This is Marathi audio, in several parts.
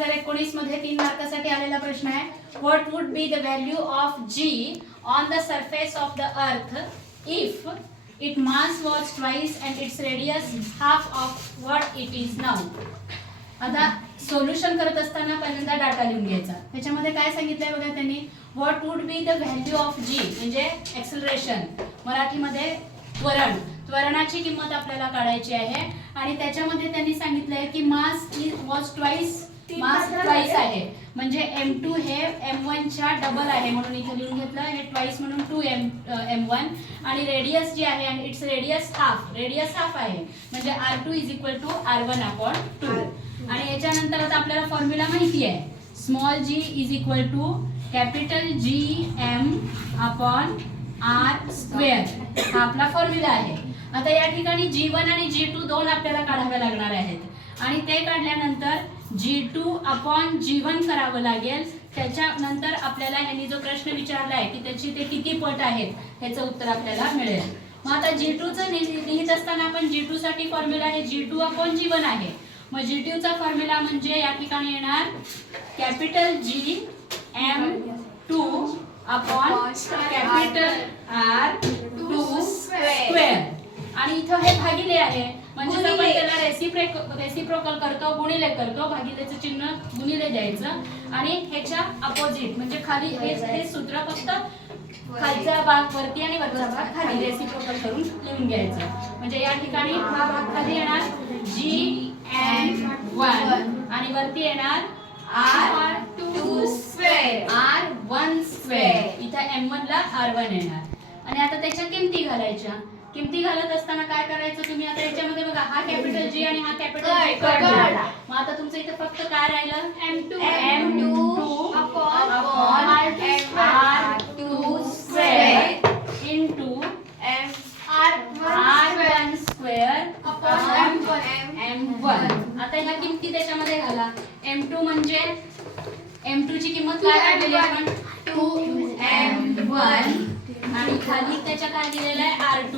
2019 मध्ये 3 मार्कासाठी आलेला प्रश्न आहे. What would be the value of G on the surface of the earth if it mass was twice and its radius half of what it is now. आता सोल्युशन करत असताना पहिल्यांदा डाटा लिहून घ्यायचा. त्याच्यामध्ये काय सांगितलंय बघा त्यांनी. What would be the value of G म्हणजे एक्सेलरेशन, मराठीमध्ये त्वरण, त्वरणाची किंमत आपल्याला काढायची आहे. आणि त्याच्यामध्ये त्यांनी सांगितलंय की मास वॉज ट्वाइस, मास ट्वाइस आहे म्हणजे m2 हे m1 च्या डबल आहे म्हणून इथे लिहून घेतलं. हे ट्वाइस म्हणून 2m1 आणि रेडियस जी आहे आणि it's radius half, radius half आहे म्हणजे r2 is equal to r1/2. आणि याच्यानंतर आता आपल्याला फॉर्म्युला माहिती आहे. Small g is equal to capital GM upon r square, हा आपला फॉर्म्युला आहे. आता या ठिकाणी G1 आणि G2 दोन आपल्याला काढावे लागणार आहेत आणि ते काढल्यानंतर G2 अपॉन G1 करावं लागेल. त्याच्यानंतर आपल्याला यांनी जो प्रश्न विचारला आहे की त्याची ते किती पट आहेत ह्याचं उत्तर आपल्याला मिळेल. मग आता G2 चं लिहित असताना आपण G2 साठी फॉर्म्युला आहे G2 अपॉन G1 आहे. मग G2 चा फॉर्म्युला म्हणजे या ठिकाणी येणार capital GM2 upon capital R2 square. आणि इथं हे भागिले आहे म्हणजे आपण त्याला रेसिप्रोकल करतो, गुणिले करतो. भागिलेचं चिन्ह गुणिले द्यायचं आणि ह्याच्या अपोजिट म्हणजे खाली हे सूत्र फक्त खालचा भाग वरती आणि वरचा भाग खाली रेसिप्रोकल करून लिहून घ्यायचं. म्हणजे या ठिकाणी हा भाग खाली येणार GM1 आणि वरती येणार R2 स्क्वेअर, R1 स्क्वेअर. इथं M1 ला R1 येणार. आणि आता त्याच्या किमती घालायच्या. किमती घालत असताना काय करायचं तुम्ही. आता याच्यामध्ये बघा हा कॅपिटल G आणि हा कॅपिटल G काढला. मग आता तुमचं इथे फक्त काय राहिलं M2 upon R2 square into R1 square upon M1. आता ह्या किमती त्याच्यामध्ये घाला. M2 म्हणजे M2 ची किंमत काय काढलेली आपण 2M1 आणि खाली त्याच्या काय दिलेलं आहे R2.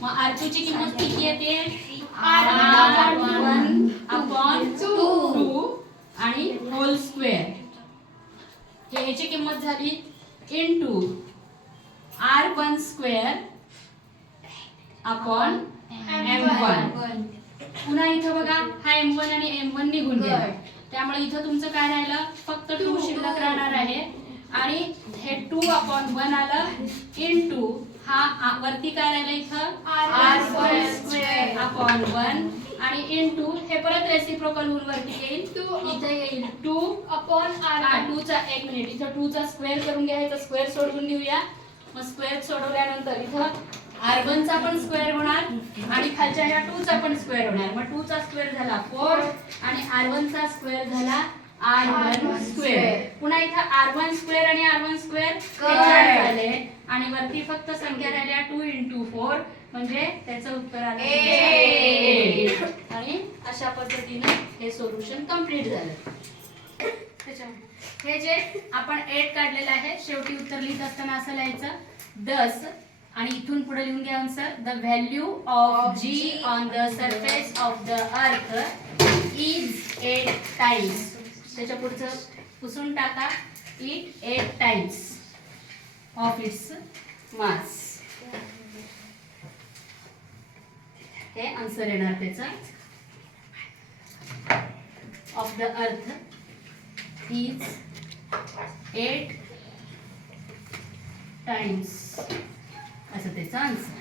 मग R2 ची किंमत किती येते R1 अपॉन 2 आणि होल स्क्वेअर. ह्याची किंमत झाली into R1 square upon M1. पुन्हा इथं बघा हा M1 आणि M1 निघून गेला त्यामुळे इथं तुमचं काय राहिलं फक्त 2 शिल्लक राहणार आहे. आणि हे 2 अपॉन 1 आलं इनटू हा वरती काय राहिलं इथं R1 स्क्वेअर अपॉन 1 आणि इनटू हे परत रेसिप्रोकल होऊन वरती येईल इथे येईल 2 अपॉन R2 चा. एक मिनिट, इथं 2 चा स्क्वेअर करून घ्यायचा. स्क्वेअर सोडवून घेऊया. मग स्क्वेअर सोडवल्यानंतर इथं R1 चा पण स्क्वेअर होणार आणि खालच्या ह्या 2 चा पण स्क्वेअर होणार. मग 2 चा स्क्वेअर झाला 4 आणि R1 चा स्क्वेअर झाला R1 स्क्वेअर. पुन्हा इथं R1 स्क्वेअर आणि R1 स्क्वेअर झाले आणि वरती फक्त संख्या राहिल्या 2 × 4 म्हणजे त्याचं उत्तर आलं 8. आणि अशा पद्धतीने हे सोल्युशन कंप्लीट झालं. हे जे आपण 8 काढलेलं आहे शेवटी उत्तर लिहित असताना असं लिहायचं 10 आणि इथून पुढे लिहून घ्या answer. The value of G on the surface of the earth is 8 times. त्याच्या पुढचं पुसून टाका. It 8 times of its mass. हे आन्सर येणार त्याचा. Of the earth is 8 times असं त्याचा आन्सर.